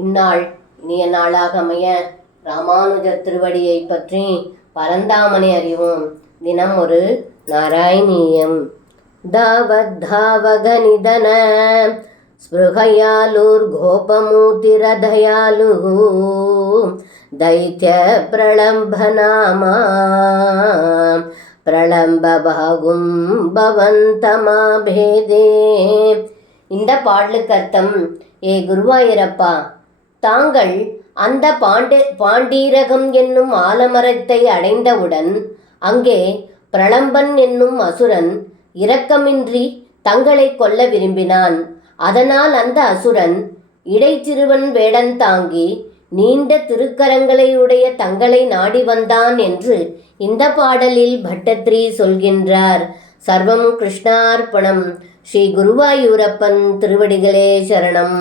இந்நாள் இனிய நாளாக அமைய ராமானுஜர் திருவடியை பற்றி பரந்தாமனை அறிவோம். தினம் ஒரு நாராயணீயம். தாவத்தாவக நிதன ஸ்பிருகயாலுர் கோபமூர்த்திரதயாலு தைத்ய பிரளம்பநாமா பிரளம்பபாகும் பவந்தமாபேதே. இந்த பாடலுக்கு அர்த்தம், ஏ குருவாயூரப்பா, தாங்கள் அந்த பாண்டீரகம் என்னும் ஆலமரத்தை அடைந்தவுடன் அங்கே பிரளம்பன் என்னும் அசுரன் இரக்கமின்றி தங்களை கொல்ல விரும்பினான். அதனால் அந்த அசுரன் இடைச்சிறுவன் வேடன் தாங்கி நீண்ட திருக்கரங்களை உடைய தங்களை நாடி வந்தான் என்று இந்த பாடலில் பட்டத்ரி சொல்கின்றார். சர்வம் கிருஷ்ணார்ப்பணம். ஸ்ரீ குருவாயூரப்பன் திருவடிகளே சரணம்.